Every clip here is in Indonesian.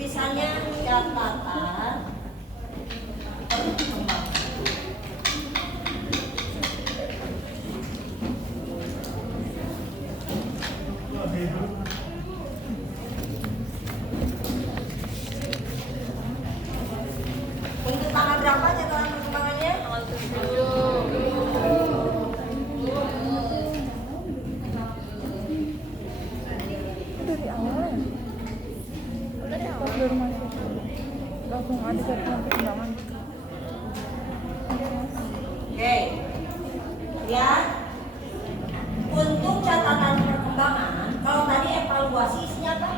Misalnya catatan untuk tanggal berapa catatan perkembangannya? Tanggal 7. Dari awal baru masuk langsung ada catatan perkembangan. Oke, lihat untuk catatan perkembangan. Kalau tadi evaluasi isinya apa?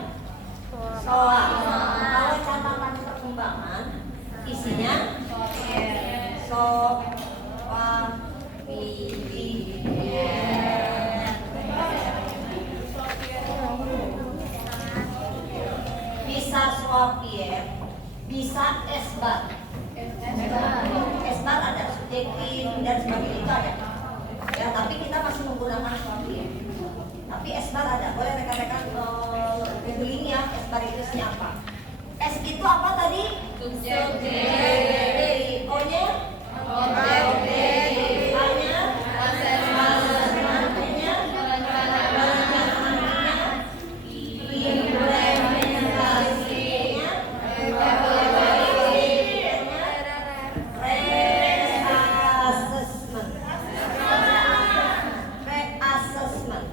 Soal. Kalau catatan perkembangan isinya soal. Bisa soal bisa esbar. Esbar ada subjektif dan sebagainya itu ada. Ya, tapi kita masih menggunakan soal. Tapi esbar ada. Boleh rekan-rekan googling ya esbar itu siapa? S itu apa tadi? Subjektif. O-nya? Objektif. A-nya? Assessment. T-nya? Implementasinya? Reassessment.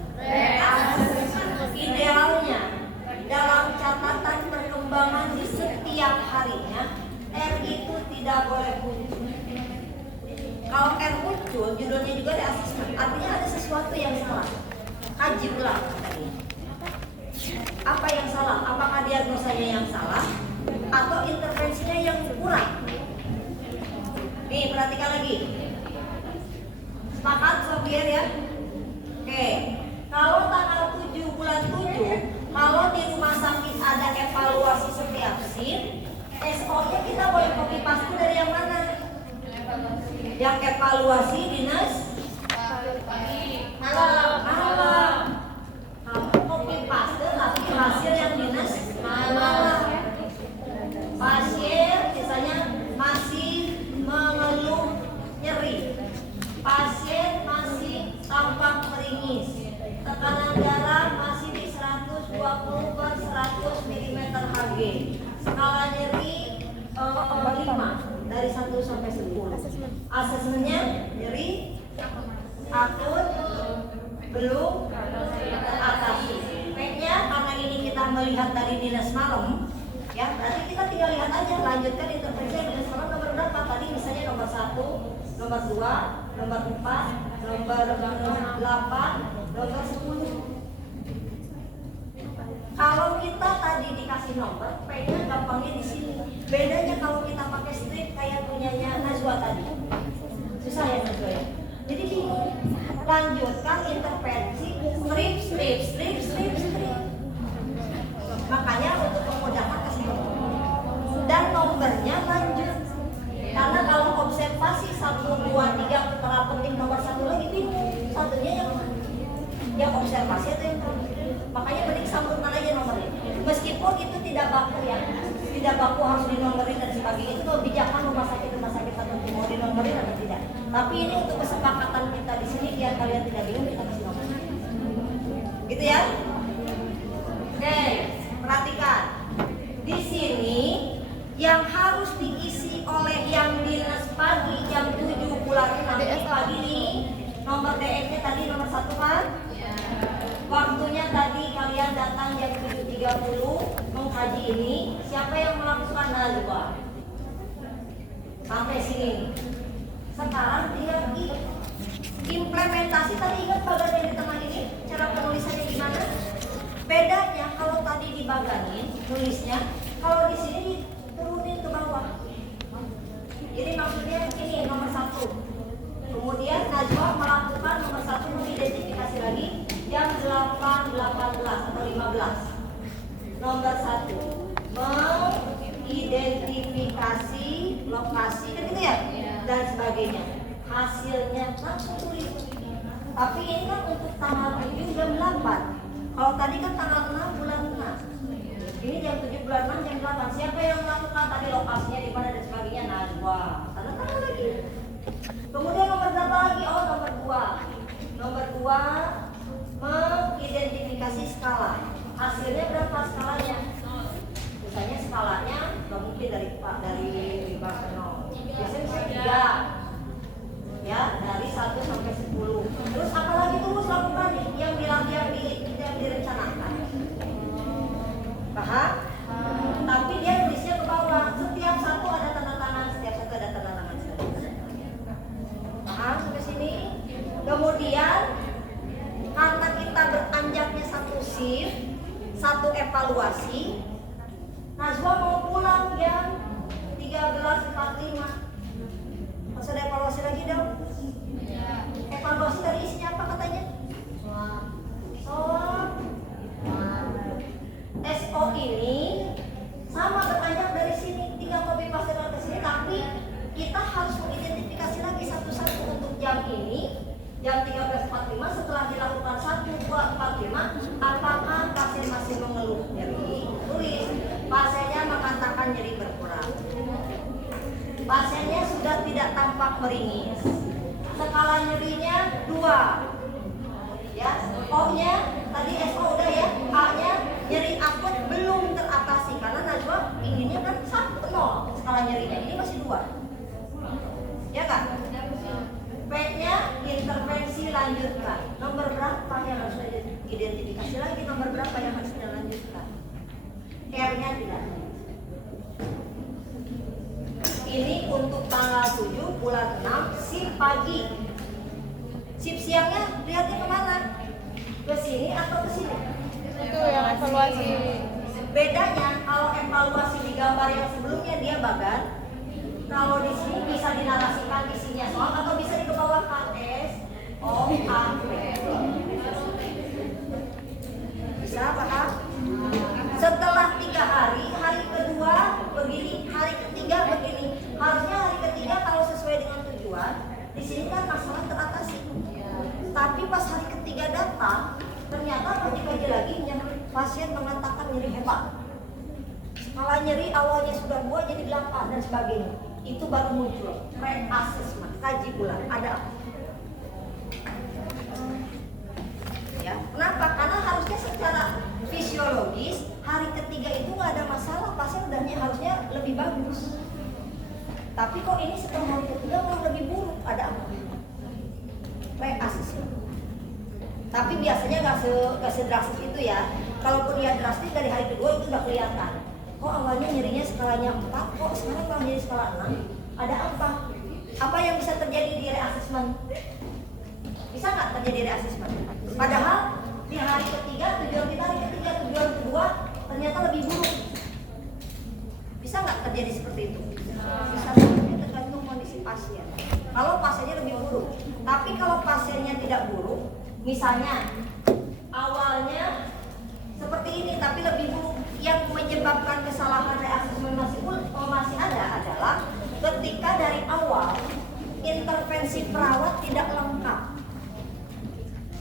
Idealnya dalam catatan perkembangan di setiap harinya R itu tidak boleh muncul. Kalau R muncul, judulnya juga reassessment. Artinya ada sesuatu yang salah. Kaji ulang tadi. Apa yang salah? Apakah diagnosanya yang salah atau intervensinya yang kurang? Nih, perhatikan lagi. Sepakat Sofian ya? Oke. Kalau tanggal 7 bulan 7, kalau di rumah sakit ada evaluasi setiap shift, SO-nya kita boleh copy paste dari yang mana? Yang evaluasi dinas malam. Kamu copy paste tapi hasil yang dinas malam. Pasien misalnya masih mengeluh nyeri. Pasien masih tampak meringis. Tekanan darah masih di 120/100 mm Hg. Skala nyeri 5 dari 1 sampai 10. Asesmennya nyeri akut belum teratasi. P-nya karena ini kita melihat dari dinas malam, ya berarti kita tinggal lihat aja lanjutkan intervensi dinas malam nomor berapa tadi, misalnya nomor 1, nomor 2, nomor 4, nomor 8, nomor 10. Kalau kita tadi dikasih nomor, P-nya gampangnya di sini. Bedanya kalau kita pakai strip kayak punyanya Najwa tadi. Susah ya Najwa ya. Jadi bingung. Lanjutkan intervensi strip. Makanya untuk memudahkan kasih nomor. Dan nomornya lanjut. Karena kalau observasi 1, 2, 3 terlalu penting nomor 1 lagi bingung. Satunya yang observasi atau yang makanya mending sambungkan aja nomornya. Meskipun itu tidak baku ya, tidak baku harus dinomorin dan sebagainya. Itu kebijakan rumah sakit tertentu mau dinomorin atau tidak. Tapi ini untuk kesepakatan kita di sini biar kalian tidak bingung kita kasih nomor. Gitu ya. Oke, perhatikan. Di sini yang harus diisi oleh yang dinas pagi jam 7 bulan 6 pagi nih. Nomor DM-nya tadi nomor 1 kan? Waktunya tadi kalian datang jam 7.30 mengkaji ini. Siapa yang melakukan Najwa? Sampai sini. Sekarang tinggal implementasi. Tadi ingat bagan yang di tengah ini cara penulisannya gimana? Bedanya kalau tadi dibaganin nulisnya, kalau di sini diturunin ke bawah. Jadi maksudnya ini nomor 1. Kemudian Najwa melakukan nomor 1 mengidentifikasi lagi jam 8.18 atau 15. Nomor 1 mengidentifikasi lokasi kan gitu ya? Dan sebagainya. Hasilnya langsung tulis. Tapi ini kan untuk tanggal 7 jam 8. Kalau tadi kan tanggal 6 bulan 6. Ini jam 7 bulan 6 jam 8. 4, 5 setelah dilakukan 1, 2, 4, 5, apakah pasien masih mengeluh nyeri? Tulis, pasiennya mengatakan nyeri berkurang. Pasiennya sudah tidak tampak meringis. Skala nyerinya 2. Ya, O-nya tadi SO udah ya, A-nya nyeri akut belum teratasi karena Najwa inginnya kan 1, 0 skala nyerinya, ini masih 2. Ya kan? P-nya intervensi lanjutkan. Nomor berapa yang harus identifikasi lagi, nomor berapa yang harus dilanjutkan? R-nya tidak. Ini untuk tanggal 7 bulan 6 shift pagi. Shift siangnya lihatnya kemana? Ke sini atau ke sini? Itu yang evaluasi. Bedanya kalau evaluasi di gambar yang sebelumnya dia bagan, kalau di sini bisa dinarasikan isinya soal atau bisa di bawah KS bisa paham? Setelah 3 hari, hari kedua begini, hari ketiga begini. Harusnya hari ketiga kalau sesuai dengan tujuan, di sini kan masalah teratasi. Tapi pas hari ketiga datang, ternyata pas dikaji lagi pasien mengatakan nyeri hebat. Skala nyeri awalnya sudah 2 jadi 8 dan sebagainya. Itu baru muncul pre-assessment, kaji ulang. Ada apa? Ya, kenapa? Karena harusnya secara fisiologis hari ketiga itu nggak ada masalah, pasien udahnya harusnya lebih bagus. Tapi kok ini setelah hari ketiga malah lebih buruk, ada apa? Pre-assessment. Tapi biasanya nggak sedrastis itu ya. Kalaupun dia drastis dari hari kedua itu udah kelihatan. Kok awalnya nyerinya skalanya 4, kok sekarang malah jadi skala 6? Ada apa? Apa yang bisa terjadi di reassessment? Bisa nggak terjadi reassessment? Padahal di hari ketiga, tujuan kita hari ketiga, tujuan kedua ternyata lebih buruk. Bisa nggak terjadi seperti itu? Bisa, tergantung kondisi pasien. Kalau pasiennya lebih buruk, tapi kalau pasiennya tidak buruk, misalnya awalnya seperti ini tapi lebih buruk, yang menyebabkan kesalahan reassessment masih ada adalah ketika dari awal intervensi perawat tidak lengkap.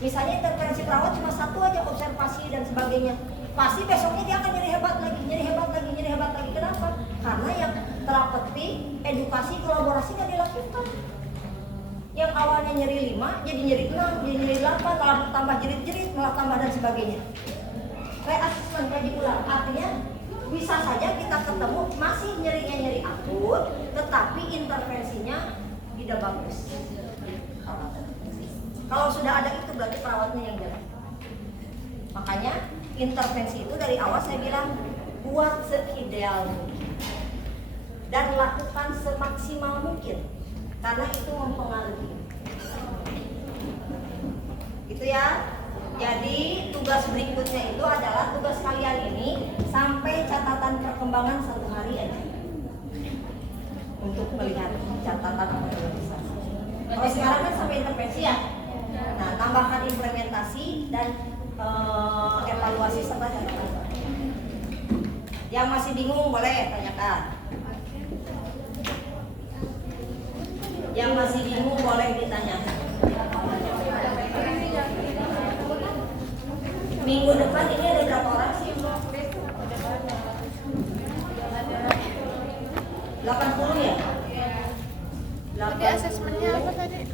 Misalnya intervensi perawat cuma 1 aja, observasi dan sebagainya. Pasti besoknya dia akan nyeri hebat lagi, nyeri hebat lagi, nyeri hebat lagi. Kenapa? Karena yang terapeti, edukasi, kolaborasi nggak dilakukan. Yang awalnya nyeri 5, jadi nyeri 6, jadi nyeri 8, malah tambah jerit-jerit, malah tambah dan sebagainya. Reassessment kaji ulang, artinya bisa saja kita ketemu masih nyerinya nyeri akut, tetapi intervensinya tidak bagus. Kalau sudah ada itu berarti perawatnya yang jelek. Makanya intervensi itu dari awal saya bilang buat seideal mungkin dan lakukan semaksimal mungkin karena itu mempengaruhi. Gitu ya. Jadi tugas berikutnya itu adalah tugas kalian ini sampai catatan perkembangan 1 hari aja untuk melihat catatan organisasi. Kalau sekarang kan sampai intervensi ya. Nah, tambahkan implementasi dan evaluasi serta catatan. Yang masih bingung boleh tanyakan. Yang masih bingung boleh ditanyakan. Minggu depan ini ada berapa orang sih? 80 ya? Jadi asesmennya apa tadi?